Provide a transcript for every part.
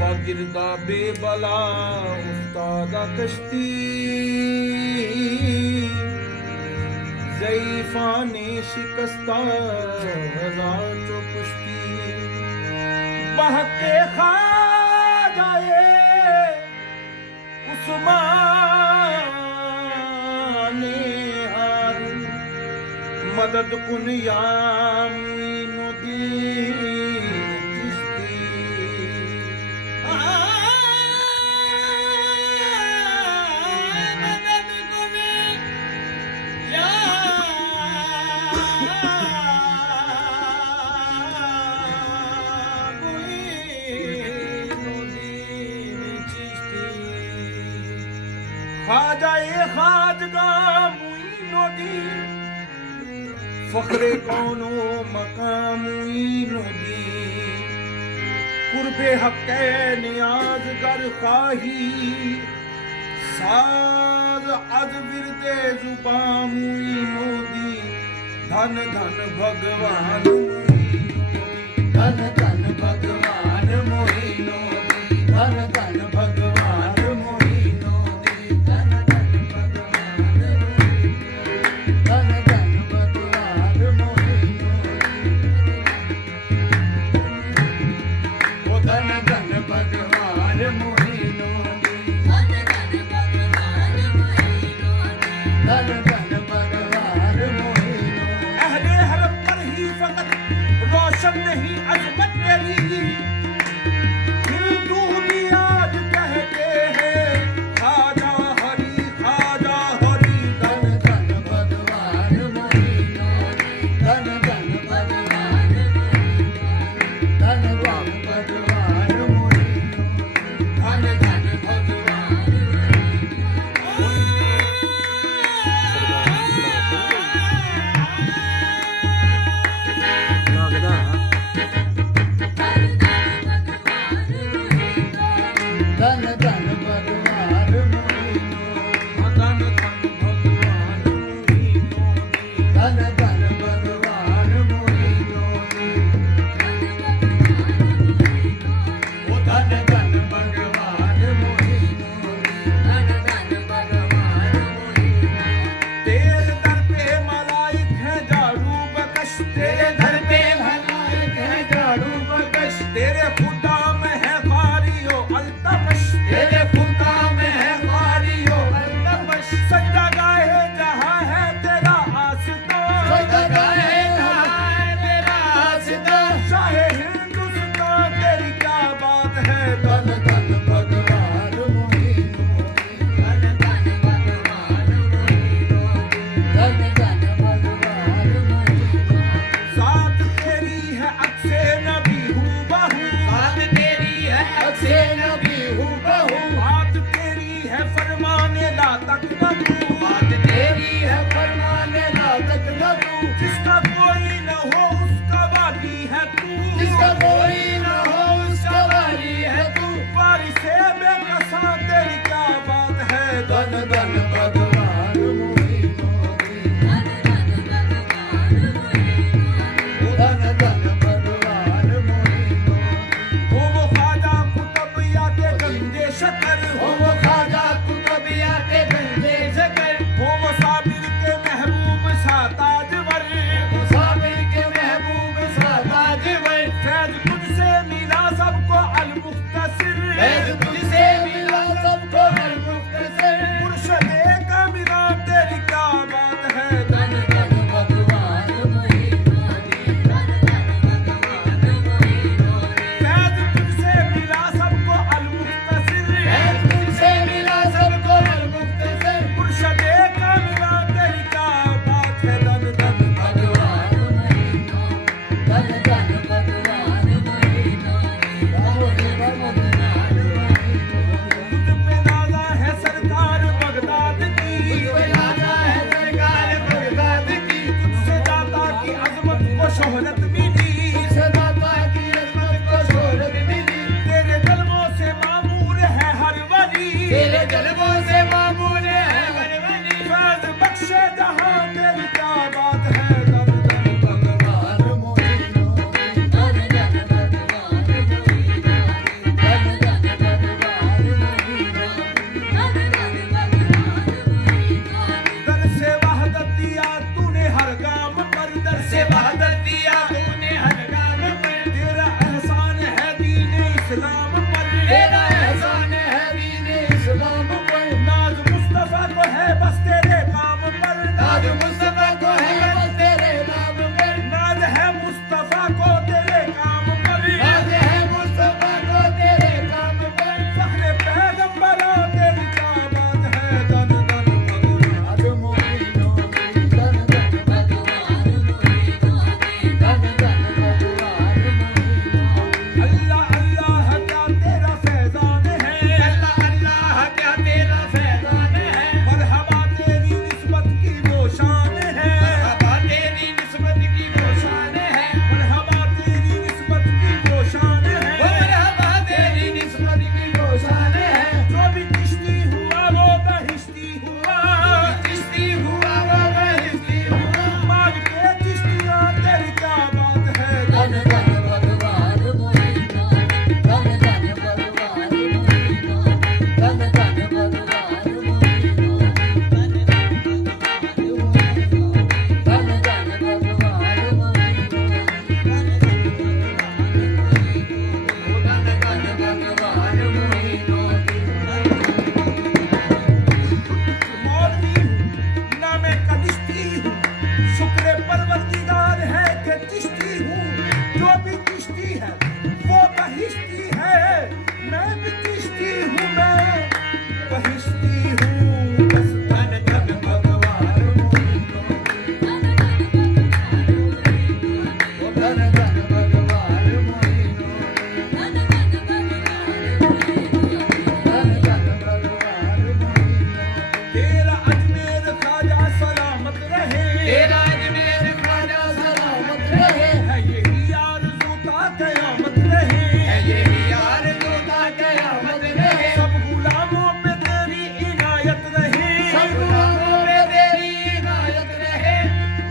गिरदा बेबला उस्तादा कश्ती ज़ईफ़ा ने शिकस्ता हजार चो कुश्ती बहके खा जाए उस्मान हारून मदद कुन या मुइनुद्दीन चिश्ती मदद कुन या मुइनुद्दीन चिश्ती ख्वाजाए ख्वाजगा मुइनुद्दीन फ़ख्रे कौनो मकाम मुइनुद्दीन कुर्बे हक़े नियाज गर ख़ाही साज अज विरदे ज़ुबां मुइनुद्दीन धन धन भगवान धन धन भगवान मोइनुद्दीन धन धन भगवान मोइनुद्दीन धन धन भगवान धन धन भगवान मोइनुद्दीन ओ धन धन भगवान मोइनुद्दीन धन धन भगवान मोइनुद्दीन धन धन भगवान मोइनुद्दीन अहले हरम पर ही फकत रोशन नहीं अजमत तेरी हिंदू भी आज कहते हैं ख्वाजा हरि धन धन भगवान मोइनुद्दीन धन धन भगवान धन धन भगवान मोइनुद्दीन धन धन भगवान धन धन भगवान मोइनुद्दीन धन धन भगवान मोइनुद्दीन धन धन भगवान मोइनुद्दीन ओ धन धन भगवान मोइनुद्दीन धन धन भगवान मोइनुद्दीन तेरे दर पे मलाइक है झाड़ू बकश तेरे दर पे मलाइक है झाड़ू बकश तेरे खुदा में है फारियो अल्तमश तेरे खुदा में है फारियो अल्तमश सजदा गाहे जहां है तेरा आस्था सजदा गाहे जहां है तेरा आस्था शाहे हिंदुस्तान तेरी क्या बात है धन धन भगवान मोइनुद्दीन धन धन भगवान मोइनुद्दीन धन धन भगवान मोइनुद्दीन साथ तेरी है अक्से नबी हूँ बहू साथ तेरी है अक्से नबी हूँ बहू बात तेरी है फरमाने ला तक न तू बात तेरी है फरमाने ला तक न तू जिसका कोई न हो उसका वाली है तू जिसका कोई न हो उसका वाली है तू वारिसे बेकसा तेरी क्या बात है धन धन भगवान मोइनुद्दीन धन धन भगवान मोइनुद्दीन धन धन भगवान मोइनुद्दीन हो वो ख्वाजा कुतुबिया के गंजे शकर हो वो ख्वाजा कुतुबिया के गंजे शकर इस्लाम पर तेरा एहसान है दीन इस्लाम पर नाज मुस्तफा को है बस तेरे काम पर नाज मुस्तफा को है बस तेरे नाम पर नाज है मुस्तफा को तेरे काम पर नाज है मुस्तफा को तेरे काम पर फख्र पैगंबरों तेरी क्या बात है दन दन भगवान आज मोमिनों की धन धन भगवान मोहिनों की धन धन भगवान मोहिनों की अल्लाह अल्लाह क्या तेरा फैजान है अल्लाह अल्लाह क्या तेरा फैजान है मरहबा तेरी निस्बत की वो शान है मरहबा तेरी निस्बत की वो शान है मरहबा तेरी निस्बत की वो शान वो है मरहबा तेरी निस्बत की वो शान है जो भी चिश्ती हुआ वो बहिश्ती हुआ चिश्ती हुआ वो बहिश्ती हुआ मांग के चिश्तियां तेरी क्या बात है धन धन भगवान मोहिनों धन धन भगवान मोहिनों धन धन भगवान मोहिनों धन धन भगवान मोहिनों धन धन भगवान मोहिनों धन धन भगवान मोहिनों मौलवी हूँ ना मैं कदिश्ती हूँ शुक्र परवरदिगार है कि चिश्ती हूँ जो भी चिश्ती है वो बहिश्ती है मैं भी चिश्ती हूँ मैं बहिश्ती हूँ बस धन धन भगवान मोहिनों धन धन भगवान मोहिनों धन धन भगवान मोहिनों तेरा अजमेर खाजा सलामत रहे तेरा अजमेर ख्वाजा सलामत रहे है यही आरज़ू ता क़यामत रहे है यही आरज़ू ता क़यामत रहे सब गुलामों पे तेरी इनायत रहे सब नामों पे तेरी इनायत रहे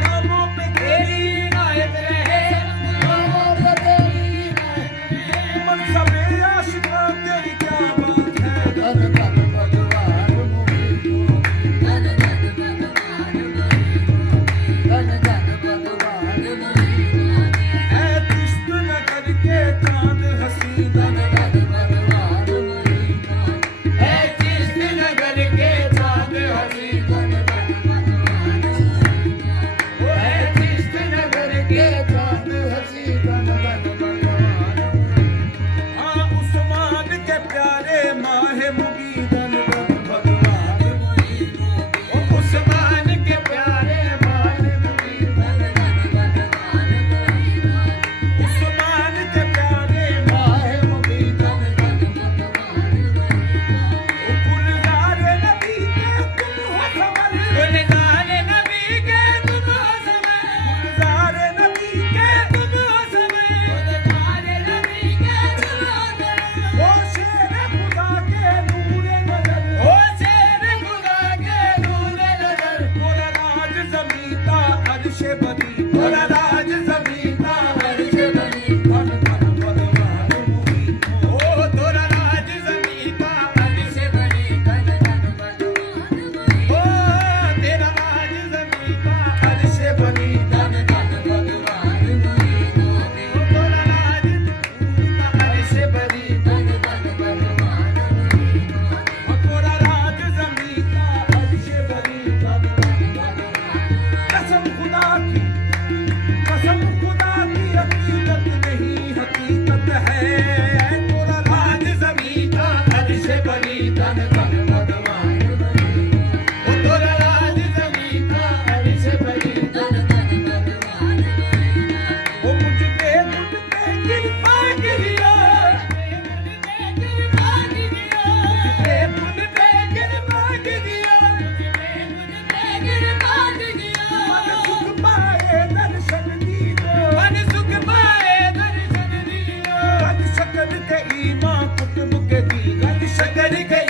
नामों पे तेरी इनायत रहे नामों पे तेरी इनायत रहे मनसबे आशिका तेरी क्या बात है धन धन भगवान मोहिनों धन धन भगवान मोहिनों धन धन भगवान मोहिनों ऐ तिश्त न करके चांद हसी धन धन भगवान मोहिनों है चिश्त नगर के चांद हसी धन धन भगवान मोहिनों है चिश्त नगर के चांद हसी धन धन भगवान हाँ उस्मान के प्यारे माहे मुबीदन धन भगवान ओ उस्मान के प्यारे मान मुबीन धन धन भगवान मोहिनों उस्मान के प्यारे माहे मुबीन धन धन भगवान मोहिनों गुलजार नबी के तुम हो खबर गुलजार नबी के तुम हो समय गुलजार नबी के तुम हो समय गुलजार नबी के तुम हो समय ओ शेर खुदा के नूर नजर ओ शेर खुदा के नूर नजर तोरा राज जमीता अर्श बनी तोरा राज ज़मीता अर्श बनी धन धन भगवान मुबीन ओ तोरा राज ज़मीता अर्श बनी धन धन भगवान मोहिनों ओ तेरा राज ज़मीता अर्श बनी धन धन भगवान मोहिनों ओ तोरा राज ज़मीता अर्श बनी धन धन भगवान मोहिनों तोरा राज जमीता अर्श बनी धन धन भगवान कसम खुदा की हकीकत नहीं हकीकत है तोरा राज ज़मीता अर्श बनी धन धन भगवान मोहिनों ओ तोरा राज ज़मीता अर्श बनी धन धन भगवान मोहिनों वो मुझ पे कृपा गिरिया पे मुझ पे कृपा गिरिया मन सुख पाए दर्शन दीजो मन सुख पाए दर्शन दियो गज शकल के ईमा कुटुब के दी गज शकल शकर के